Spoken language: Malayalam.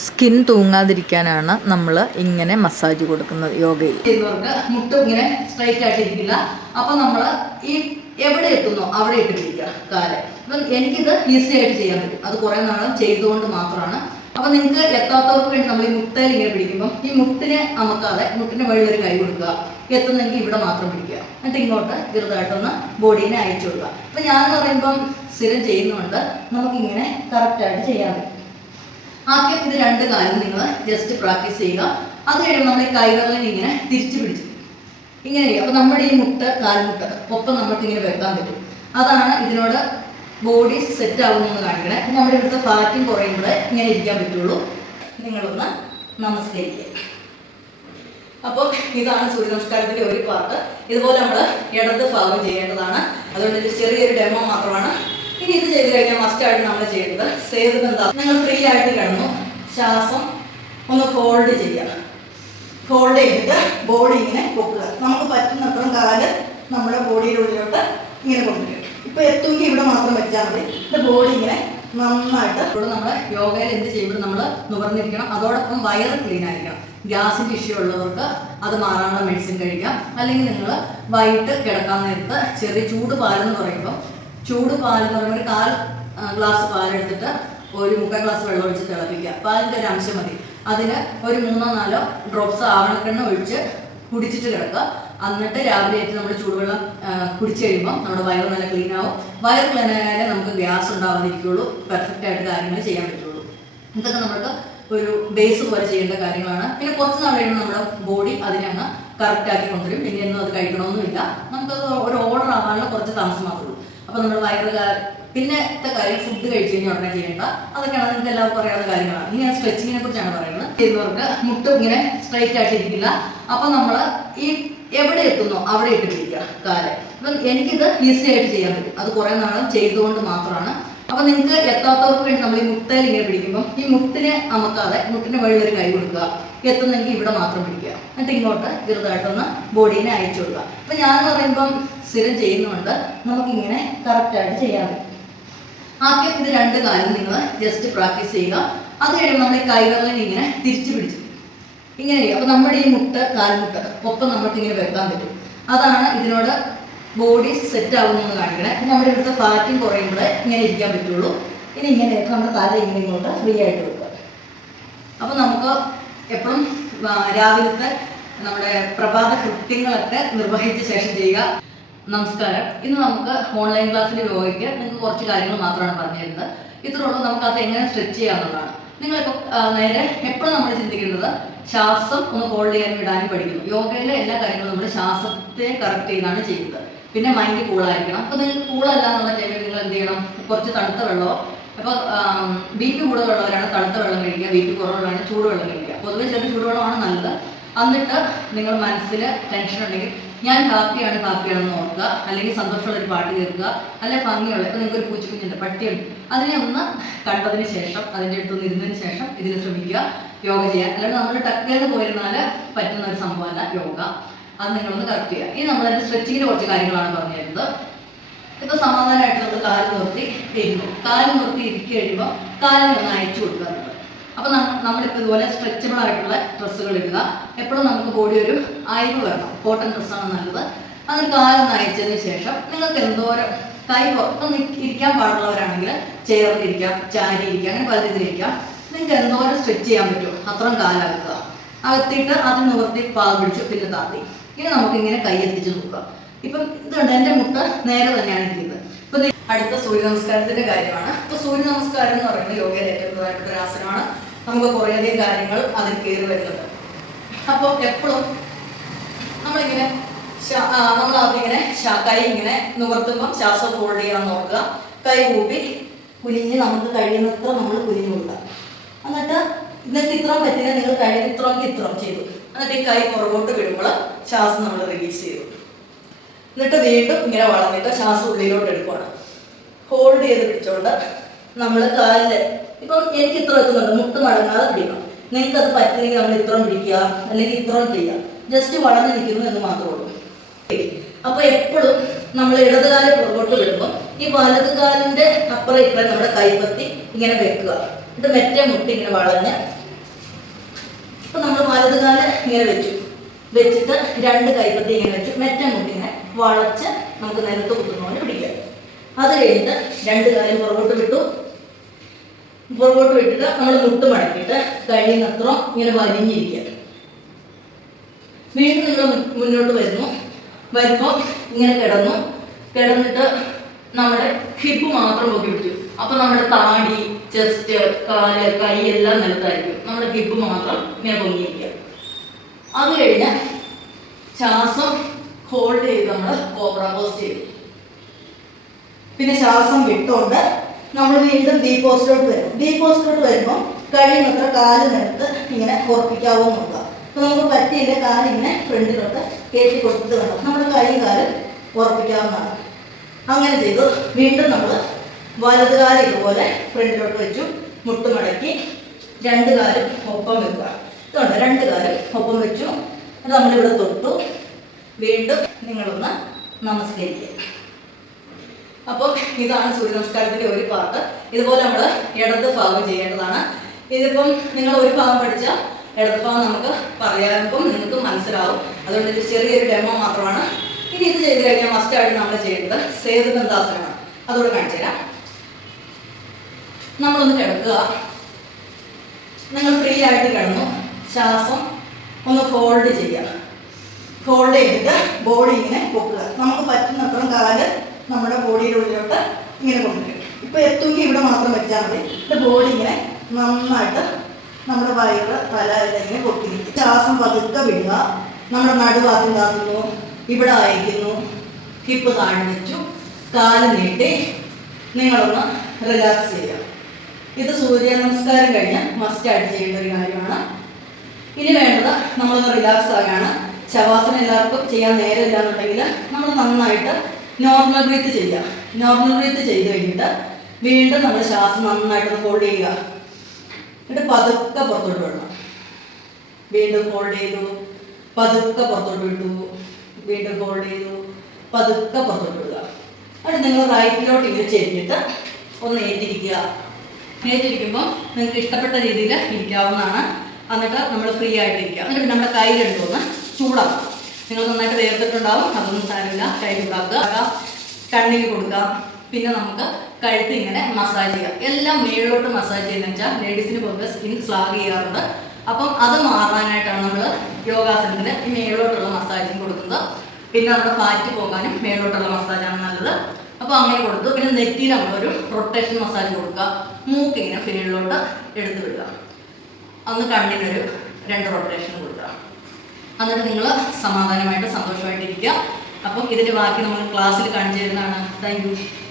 സ്കിൻ തൂങ്ങാതിരിക്കാനാണ് നമ്മൾ ഇങ്ങനെ മസാജ് കൊടുക്കുന്നത് യോഗയിൽ. മുട്ട ഇങ്ങനെ സ്ട്രൈറ്റ് ആയിട്ടിരിക്കില്ല. അപ്പോൾ അപ്പൊ നമ്മൾ ഈ എവിടെ എത്തുന്നോ അവിടെ ഇട്ട് പിടിക്കുക അപ്പം എനിക്കിത് ഈസി ആയിട്ട് ചെയ്യാൻ പറ്റും. അത് കുറേ നാളും ചെയ്തുകൊണ്ട് മാത്രമാണ്. അപ്പൊ നിങ്ങൾക്ക് എത്താത്തവർക്ക് വേണ്ടി നമ്മൾ ഈ മുട്ടയിൽ ഇങ്ങനെ പിടിക്കുമ്പോൾ ഈ മുട്ടിനെ അമക്കാതെ മുട്ടിന് വഴി ഒരു കൈ കൊടുക്കുക. എത്തുന്നെങ്കിൽ ഇവിടെ മാത്രം പിടിക്കുക. എന്നിട്ട് ഇങ്ങോട്ട് ചെറുതായിട്ടൊന്ന് ബോഡീനെ അയച്ചു കൊടുക്കുക. അപ്പൊ ഞാൻ പറയുമ്പം സ്ഥിരം ചെയ്യുന്നുണ്ട്. നമുക്കിങ്ങനെ കറക്റ്റായിട്ട് ചെയ്യാൻ പറ്റും. ആദ്യം ഇത് രണ്ട് കാര്യം നിങ്ങൾ ജസ്റ്റ് പ്രാക്ടീസ് ചെയ്യുക. അത് കഴിയുമ്പോൾ നമ്മൾ ഈ കൈവിരലിനെ ഇങ്ങനെ തിരിച്ചു പിടിച്ചു. ഇങ്ങനെ ചെയ്യും അപ്പൊ നമ്മുടെ ഈ മുട്ട കാൽമുട്ട ഒപ്പം നമുക്ക് ഇങ്ങനെ വെക്കാൻ പറ്റും. അതാണ് ഇതിനോട് ബോഡി സെറ്റ് ആവുന്നതെന്ന് കാണിക്കണേ. നമ്മുടെ ഇവിടുത്തെ ഫാറ്റും കുറയുമ്പോഴേ ഇങ്ങനെ ഇരിക്കാൻ പറ്റുള്ളൂ. നിങ്ങളൊന്ന് നമസ്കരിക്കുക. അപ്പോൾ ഇതാണ് സൂര്യ നമസ്കാരത്തിന്റെ ഒരു പാർട്ട് ഇതുപോലെ നമ്മൾ ഇടത് ഭാഗം ചെയ്യേണ്ടതാണ്. അതുകൊണ്ട് ഇത് ചെറിയൊരു ഡെമോ മാത്രമാണ്. ഇനി ഇത് ചെയ്ത് കഴിഞ്ഞാൽ മസ്റ്റ് ആയിട്ട് നമ്മൾ ചെയ്യേണ്ടത് സേവ് എന്താ നിങ്ങൾ ഫ്രീ ആയിട്ട് കിടന്നു. ശ്വാസം ഒന്ന് ഹോൾഡ് ചെയ്യുക ഹോൾഡ് ചെയ്തിട്ട് ബോഡി ഇങ്ങനെ പൊക്കുക. നമുക്ക് പറ്റുന്നത്രയും കാൽ നമ്മുടെ ബോഡിയുടെ ഉള്ളിലോട്ട് ഇങ്ങനെ കൊണ്ടുവരും ഇപ്പൊ എത്തുമെങ്കിൽ ഇവിടെ മാത്രം വെച്ചാൽ മതി. ഇത് ബോഡി ഇങ്ങനെ നന്നായിട്ട് ഇവിടെ നമ്മൾ യോഗയിൽ എന്ത് ചെയ്യുമ്പോൾ നമ്മൾ നുകർന്നിരിക്കണം അതോടൊപ്പം വയറ് ക്ലീൻ ആയിരിക്കണം. ഗ്യാസിന്റെ ഇഷ്യൂ ഉള്ളവർക്ക് അത് മാറാനുള്ള മെഡിസിൻ കഴിക്കാം. അല്ലെങ്കിൽ നിങ്ങൾ വൈകിട്ട് കിടക്കാൻ നേരത്ത് ചെറിയ ചൂട് പാലെന്ന് പറയുമ്പോൾ ചൂട് പാൽ പറഞ്ഞ ഒരു കാൽ ഗ്ലാസ് പാലെടുത്തിട്ട് ഒരു മുക്കാൽ ഗ്ലാസ് വെള്ളം ഒഴിച്ച് തിളപ്പിക്കുക. പാലിന്റെ ഒരു അംശം മതി. അതിന് ഒരു മൂന്നോ നാലോ ഡ്രോപ്സ് ആവണക്കെണ്ണ ഒഴിച്ച് കുടിച്ചിട്ട് കിടക്കുക. എന്നിട്ട് രാവിലെ ആയിട്ട് നമ്മൾ ചൂടുവെള്ളം കുടിച്ചു കഴിയുമ്പോൾ നമ്മുടെ വയറ് നല്ല ക്ലീൻ ആവും. വയറ് ക്ലീൻ ആയാലേ നമുക്ക് ഗ്യാസ് ഉണ്ടാവാതിരിക്കുള്ളൂ പെർഫെക്റ്റ് ആയിട്ട് കാര്യങ്ങൾ ചെയ്യാൻ പറ്റുള്ളൂ. ഇതൊക്കെ നമുക്ക് ഒരു ബേസ് പോലെ ചെയ്യേണ്ട കാര്യങ്ങളാണ്. പിന്നെ കുറച്ച് നാൾ കഴിയുമ്പോൾ നമ്മുടെ ബോഡി അതിനങ്ങ് കറക്റ്റ് ആക്കി കൊണ്ടുവരും. പിന്നെ ഒന്നും അത് കഴിക്കണമെന്നില്ല നമുക്കത് ഒരു ഓർഡർ ആവാനുള്ള കുറച്ച് താമസം മാത്രമേ ഉള്ളൂ. അപ്പൊ നമ്മൾ വയറ് പിന്നത്തെ കാര്യം ഫുഡ് കഴിച്ചു കഴിഞ്ഞാൽ ഉടനെ ചെയ്യേണ്ട. അതൊക്കെയാണ് നിങ്ങൾക്ക് എല്ലാവർക്കും അറിയാവുന്ന കാര്യങ്ങളാണ്. ഇനി ഞാൻ സ്ട്രെച്ചിങ്ങിനെ കുറിച്ചാണ് പറയുന്നത്. ചെയ്യുന്നവർക്ക് മുട്ട് ഇങ്ങനെ സ്ട്രൈറ്റ് ആയിട്ട് ഇരിക്കില്ല. അപ്പൊ നമ്മൾ ഈ എവിടെ എത്തുന്നോ അവിടെ ഇട്ട് പിടിക്കുക കാൽ. അപ്പം എനിക്കിത് ഈസി ആയിട്ട് ചെയ്യാൻ പറ്റും. അത് കുറെ നാളും ചെയ്തുകൊണ്ട് മാത്രമാണ്. അപ്പൊ നിങ്ങൾക്ക് എത്താത്തവർക്ക് വേണ്ടി നമ്മൾ ഈ മുട്ടയിൽ ഇങ്ങനെ പിടിക്കുമ്പോൾ ഈ മുട്ടിനെ അമക്കാതെ മുട്ടിന് ഒരു കൈ കൊടുക്കുക. എത്തുന്നെങ്കിൽ ഇവിടെ മാത്രം പിടിക്കുക. എന്നിട്ട് ഇങ്ങോട്ട് ചെറുതായിട്ടൊന്ന് ബോഡീനെ അയച്ചു കൊടുക്കുക. അപ്പം ഞാൻ എന്ന് പറയുമ്പം സ്ഥിരം ചെയ്യുന്നുണ്ട് നമുക്കിങ്ങനെ കറക്റ്റായിട്ട് ചെയ്യാൻ പറ്റും. ആദ്യം ഇത് രണ്ട് കാലം നിങ്ങൾ ജസ്റ്റ് പ്രാക്ടീസ് ചെയ്യുക. അത് കഴിയുമ്പോൾ ഈ കൈവിരലിനെ ഇങ്ങനെ തിരിച്ചു പിടിച്ചു. ഇങ്ങനെ ചെയ്യുക. അപ്പം നമ്മുടെ ഈ മുട്ട് കാൽമുട്ട് ഒപ്പം നമുക്ക് ഇങ്ങനെ വെക്കാൻ പറ്റും. അതാണ് ഇതിനോട് ബോഡി സെറ്റ് ആവുന്നു കാണിക്കണേ. അപ്പം നമ്മുടെ ഇവിടുത്തെ ഫാറ്റും കുറയുമ്പോഴേ ഇങ്ങനെ ഇരിക്കാൻ പറ്റുള്ളൂ. ഇനി ഇങ്ങനെ നമ്മുടെ തല ഇങ്ങനെ ഇങ്ങോട്ട് ഫ്രീ ആയിട്ട് വെക്കുക. അപ്പം നമുക്ക് എപ്പോഴും രാവിലത്തെ നമ്മുടെ പ്രഭാത കൃത്യങ്ങളൊക്കെ നിർവഹിച്ച ശേഷം ചെയ്യുക. നമസ്കാരം. ഇന്ന് നമുക്ക് ഓൺലൈൻ ക്ലാസ്സിൽ യോഗയ്ക്ക് നിങ്ങൾക്ക് കുറച്ച് കാര്യങ്ങൾ മാത്രമാണ് പറഞ്ഞു തരുന്നത് ഇത്രേ ഉള്ളൂ. നമുക്ക് അത് എങ്ങനെ സ്ട്രെച്ച് ചെയ്യാന്നുള്ളതാണ് നിങ്ങളിപ്പോൾ നേരെ എപ്പോഴും നമ്മൾ ചിന്തിക്കേണ്ടത്? ശ്വാസം ഒന്ന് ഹോൾഡ് ചെയ്യാനും ഇടാനും പഠിക്കുന്നു യോഗയിലെ എല്ലാ കാര്യങ്ങളും നമ്മൾ ശ്വാസത്തെ കറക്റ്റ് ചെയ്താണ് ചെയ്യുന്നത്. പിന്നെ മൈൻഡ് കൂളായിരിക്കണം അപ്പോൾ നിങ്ങൾക്ക് കൂളല്ല എന്നുള്ള ടൈമിൽ നിങ്ങൾ എന്ത് ചെയ്യണം? കുറച്ച് തണുത്ത വെള്ളമോ അപ്പോൾ ബി പി കൂടുതലുള്ളവരാണ് തണുത്ത വെള്ളം കഴിക്കുക ബി പി കുറവുള്ളവരാണ് ചൂടുവെള്ളം കഴിക്കുക. പൊതുവെ ചെറിയ ചൂടുവെള്ളമാണ് നല്ലത്. എന്നിട്ട് നിങ്ങൾ മനസ്സിൽ ടെൻഷൻ ഉണ്ടെങ്കിൽ ഞാൻ ഹാപ്പിയാണ് ഹാപ്പിയാണെന്ന് ഓർക്കുക. അല്ലെങ്കിൽ സന്തോഷമുള്ള ഒരു പാട്ട് കേൾക്കുക. അല്ലെ ഭംഗിയുള്ള ഇപ്പം നിങ്ങൾക്ക് ഒരു പൂച്ചക്കുഞ്ഞുണ്ട് പട്ടിയുണ്ട്. അതിനെ ഒന്ന് കണ്ടതിന് ശേഷം അതിന്റെ അടുത്ത് ഇരുന്നതിന് ശേഷം ഇതിന് ശ്രമിക്കുക യോഗ ചെയ്യാൻ അല്ലാണ്ട് നമ്മൾ ടക്കേന്ന് പോയിരുന്നാൽ പറ്റുന്ന ഒരു സംഭവമല്ല യോഗ. അത് നിങ്ങളൊന്ന് കറക്റ്റ് ചെയ്യുക. ഇനി നമ്മൾ അതിന്റെ സ്ട്രെച്ചിങ്ങിന് കുറച്ച് കാര്യങ്ങളാണ് പറഞ്ഞു തരുന്നത് ഇപ്പൊ സമാധാനമായിട്ട് നമ്മൾ കാൽ നിർത്തി ഇരുന്നു. കാൽ നിർത്തി ഇരിക്കി കഴിയുമ്പോൾ കാലിന് ഒന്ന് അയച്ചു കൊടുക്കുക അപ്പൊ നമ്മളിപ്പോ ഇതുപോലെ സ്ട്രെച്ചബിൾ ആയിട്ടുള്ള ഡ്രസ്സുകൾ ഇടുക. എപ്പോഴും നമുക്ക് ബോഡി ഒരു അയവ് വേണം. കോട്ടൺ ഡ്രസ്സാണ് നല്ലത്. അതിന് കാലൊന്ന് അയച്ചതിന് ശേഷം നിങ്ങൾക്ക് എന്തോരം കൈ ഒന്ന് ഇരിക്കാൻ പാടുള്ളവരാണെങ്കിൽ ചേർന്നിരിക്കാം ഇരിക്കാം ചാരി ഇരിക്കാം അങ്ങനെ പല രീതിയിലിരിക്കാം നിങ്ങൾക്ക് എന്തോരം സ്ട്രെച്ച് ചെയ്യാൻ പറ്റും അത്രയും കാലാക്കുക. അകത്തിയിട്ട് അത് നിവർത്തി പാൽ പിടിച്ചു പിന്നെ താത്തി. ഇനി നമുക്ക് ഇങ്ങനെ കൈ എത്തിച്ച് നോക്കാം ഇപ്പം ഇതുണ്ട് എന്റെ മുട്ട നേരെ തന്നെയാണ് ഇരിക്കുന്നത്. ഇപ്പൊ അടുത്ത സൂര്യ നമസ്കാരത്തിന്റെ കാര്യമാണ്. ഇപ്പൊ സൂര്യ നമസ്കാരം എന്ന് പറയുന്നത് യോഗയിലെ ഏറ്റവും പ്രധാനപ്പെട്ട ഒരു ആസനമാണ്. നമുക്ക് കുറേയധികം കാര്യങ്ങൾ അതിൽ കയറി വരുന്നുണ്ട്. അപ്പോൾ എപ്പോഴും നമ്മളിങ്ങനെ നമ്മൾ അതിങ്ങനെ കൈ ഇങ്ങനെ നിവർത്തുമ്പം ശ്വാസം ഹോൾഡ് ചെയ്യാൻ നോക്കുക. കൈ കൂപ്പി കുനിഞ്ഞ് നമുക്ക് കഴിയുന്നത്ര നമ്മൾ കുനിഞ്ഞു കൊടുക്കുക. എന്നിട്ട് ഇന്നത്തെ ഇത്രയും പറ്റില്ല നിങ്ങൾ കഴിയുന്ന ഇത്രയും ഇത്രയും ചെയ്തു. എന്നിട്ട് ഈ കൈ പുറകോട്ട് വിടുമ്പോൾ ശ്വാസം നമ്മൾ റിലീസ് ചെയ്തു. എന്നിട്ട് വീണ്ടും ഇങ്ങനെ വളർന്നിട്ട് ശ്വാസം ഉള്ളിലോട്ട് എടുക്കുകയാണ് ഹോൾഡ് ചെയ്ത് പിടിച്ചോണ്ട് നമ്മൾ കാലിൽ ഇപ്പം എനിക്ക് ഇത്ര എത്തുന്നുണ്ട് മുട്ട് മടങ്ങാതെ പിടിക്കണം. നിങ്ങൾക്ക് അത് പറ്റില്ലെങ്കിൽ നമ്മൾ ഇത്രയും പിടിക്കുക അല്ലെങ്കിൽ ഇത്രയും ചെയ്യുക. ജസ്റ്റ് വളഞ്ഞിരിക്കുന്നു എന്ന് മാത്രമേ ഉള്ളൂ. അപ്പൊ എപ്പോഴും നമ്മൾ ഇടതുകാൽ പുറകോട്ട് വിടുമ്പോൾ ഈ വലതുകാലിന്റെ അപ്പുറം ഇപ്പുറം നമ്മുടെ കൈപ്പത്തി ഇങ്ങനെ വെക്കുക. എന്നിട്ട് മെറ്റേ മുട്ടി ഇങ്ങനെ വളഞ്ഞ് ഇപ്പൊ നമ്മൾ വലതുകാൽ ഇങ്ങനെ വെച്ചു. വെച്ചിട്ട് രണ്ട് കൈപ്പത്തി ഇങ്ങനെ വെച്ചു. മെറ്റ വളച്ച് നമുക്ക് നിലത്ത് കുത്തുന്ന പിടിക്കാം അത് കഴിഞ്ഞിട്ട് രണ്ട് കാലം പുറകോട്ട് വിട്ടു. പുറകോട്ട് വിട്ടിട്ട് നമ്മൾ മുട്ട് മടക്കിയിട്ട് കഴിയുന്നത്ര ഇങ്ങനെ വലിഞ്ഞിരിക്കുക. വീണ്ടും നിങ്ങൾ മുന്നോട്ട് വരുന്നു. വരുമ്പോൾ ഇങ്ങനെ കിടന്നു. കിടന്നിട്ട് നമ്മുടെ ഹിപ്പ് മാത്രം പൊക്കി പിടിച്ചു. അപ്പൊ നമ്മുടെ താടി ചെസ്റ്റ് കാൽ കൈ എല്ലാം നിലത്തായിരിക്കും. നമ്മുടെ ഹിപ്പ് മാത്രം ഇങ്ങനെ പൊങ്ങിയിരിക്കുക. അത് കഴിഞ്ഞ് ശ്വാസം ഹോൾഡ് ചെയ്ത് നമ്മൾ കോബ്ര പോസ്റ്റ് ചെയ്തു പിന്നെ ശ്വാസം വിട്ടുകൊണ്ട് നമ്മൾ വീണ്ടും ഡീ പോസ്റ്റിലോട്ട് വരും. ഡീ പോസ്റ്റിലോട്ട് വരുമ്പോൾ കഴിയുന്നത്ര കാൽ ഇങ്ങനെ ഉറപ്പിക്കാവോ നോക്കുക അപ്പോൾ നമുക്ക് പറ്റിയില്ല കാൽ ഇങ്ങനെ ഫ്രണ്ടിലോട്ട് കയറ്റി കൊടുത്തത് വേണം. നമ്മുടെ കൈ കാലും ഉറപ്പിക്കാവുന്നതാണ്. അങ്ങനെ ചെയ്തു വീണ്ടും നമ്മൾ വലത് കാൽ ഇതുപോലെ ഫ്രണ്ടിലോട്ട് വെച്ചു മുട്ടുമടക്കി രണ്ട് കാലും ഒപ്പം വെക്കുക. ഇതുകൊണ്ട് രണ്ട് കാലും ഒപ്പം വെച്ചു. അത് നമ്മളിവിടെ തൊട്ടു. വീണ്ടും നിങ്ങളൊന്ന് നമസ്കരിക്കുക. അപ്പോൾ ഇതാണ് സൂര്യ നമസ്കാരത്തിന്റെ ഒരു പാർട്ട് ഇതുപോലെ നമ്മൾ ഇടത് ഭാഗം ചെയ്യേണ്ടതാണ്. ഇതിപ്പം നിങ്ങൾ ഒരു ഭാഗം പഠിച്ചാൽ ഇടത് ഭാഗം നമുക്ക് പറയാനുമ്പം നിങ്ങൾക്ക് മനസ്സിലാവും. അതുകൊണ്ട് ഇത് ചെറിയൊരു ഡെമോ മാത്രമാണ്. ഇനി ഇത് ചെയ്ത് കഴിഞ്ഞാൽ മസ്റ്റായിട്ട് നമ്മൾ ചെയ്യേണ്ടത് സേതുബന്ധാസനമാണ് അതുകൂടെ കാണിച്ചു തരാം. നമ്മളൊന്ന് കിടക്കുക. നിങ്ങൾ ഫ്രീ ആയിട്ട് കിടന്നു. ശ്വാസം ഒന്ന് ഹോൾഡ് ചെയ്യുക. ഹോൾഡ് ചെയ്തിട്ട് ബോഡി ഇങ്ങനെ പൊക്കുക. നമുക്ക് പറ്റുന്നത്രയും കാൽ നമ്മുടെ ബോഡിയുടെ ഉള്ളിലോട്ട് ഇങ്ങനെ കൊണ്ടുവരും ഇപ്പൊ എത്തുമെങ്കിൽ ഇവിടെ മാത്രം വെച്ചാൽ മതി. ഇത് ബോഡി ഇങ്ങനെ നന്നായിട്ട് നമ്മുടെ വയറ് തല ഇങ്ങനെ നിൽക്കും ശ്വാസം പതുക്കെ വിടുക. നമ്മുടെ നടുവാദ്യം താത്തുന്നു ഇവിടെ അയക്കുന്നു ഹിപ്പ് താഴെ വെച്ചു. കാൽ നീട്ടി. നിങ്ങളൊന്ന് റിലാക്സ് ചെയ്യുക. ഇത് സൂര്യ നമസ്കാരം കഴിഞ്ഞ് മസ്റ്റായിട്ട് ചെയ്യേണ്ട ഒരു കാര്യമാണ്. ഇനി വേണ്ടത് നമ്മളൊന്ന് റിലാക്സ് ആകാണ്. ശവാസനം എല്ലാവർക്കും ചെയ്യാൻ നേരമില്ല എന്നുണ്ടെങ്കിൽ നമ്മൾ നന്നായിട്ട് നോർമൽ ബ്രീത്ത് ചെയ്യുക. നോർമൽ ബ്രീത്ത് ചെയ്ത് കഴിഞ്ഞിട്ട് വീണ്ടും നമ്മൾ ശ്വാസം നന്നായിട്ട് ഹോൾഡ് ചെയ്യുക. എന്നിട്ട് പതുക്കെ പുറത്തോട്ട് വിടണം. വീണ്ടും ഹോൾഡ് ചെയ്തു. പതുക്കെ പുറത്തോട്ട് വിട്ടു. വീണ്ടും ഹോൾഡ് ചെയ്തു. പതുക്കെ പുറത്തോട്ട് വിടുക. എന്നിട്ട് നിങ്ങൾ റൈറ്റിലോട്ട് ഇങ്ങനെ ചെരിഞ്ഞിട്ട് ഒന്ന് ഏറ്റിരിക്കുക. ഏറ്റിരിക്കുമ്പോൾ നിങ്ങൾക്ക് ഇഷ്ടപ്പെട്ട രീതിയിൽ ഇരിക്കാവുന്നതാണ്. എന്നിട്ട് നമ്മൾ ഫ്രീ ആയിട്ടിരിക്കുക. എന്നിട്ട് നമ്മുടെ കൈ രണ്ടൊന്ന് ചൂടാക്കാം. നിങ്ങൾ നന്നായിട്ട് വേർത്തിട്ടുണ്ടാവും അതൊന്നും സാരമില്ല. കൈ ചൂടാക്കുക. കണ്ണിന് കൊടുക്കാം പിന്നെ നമുക്ക് കഴുത്ത് ഇങ്ങനെ മസാജ് ചെയ്യാം. എല്ലാം മേളിലോട്ട് മസാജ് ചെയ്യുന്ന വെച്ചാൽ ലേഡീസിന് പൊതുവെ സ്കിൻ സ്ലാഗ് ചെയ്യാറുണ്ട്. അപ്പം അത് മാറാനായിട്ടാണ് നമ്മൾ യോഗാസനത്തിന് ഈ മേളിലോട്ടുള്ള മസാജും കൊടുക്കുന്നത്. പിന്നെ നമ്മുടെ ഫാറ്റ് പോകാനും മേളിലോട്ടുള്ള മസാജാണ് നല്ലത്. അപ്പോൾ അങ്ങനെ കൊടുത്തു. പിന്നെ നെറ്റിയിൽ ഒരു റൊട്ടേഷൻ മസാജ് കൊടുക്കുക. മൂക്കിങ്ങനെ പിന്നിലോട്ട് എടുത്ത് വിടുക. അന്ന് കണ്ണിനൊരു രണ്ട് റൊട്ടേഷൻ കൊടുക്കുക. എന്നിട്ട് നിങ്ങൾ സമാധാനമായിട്ട് സന്തോഷമായിട്ടിരിക്കുക. അപ്പം ഇതിന്റെ ബാക്കി നമ്മൾ ക്ലാസ്സിൽ കാണിച്ചു തരുന്നതാണ്. താങ്ക്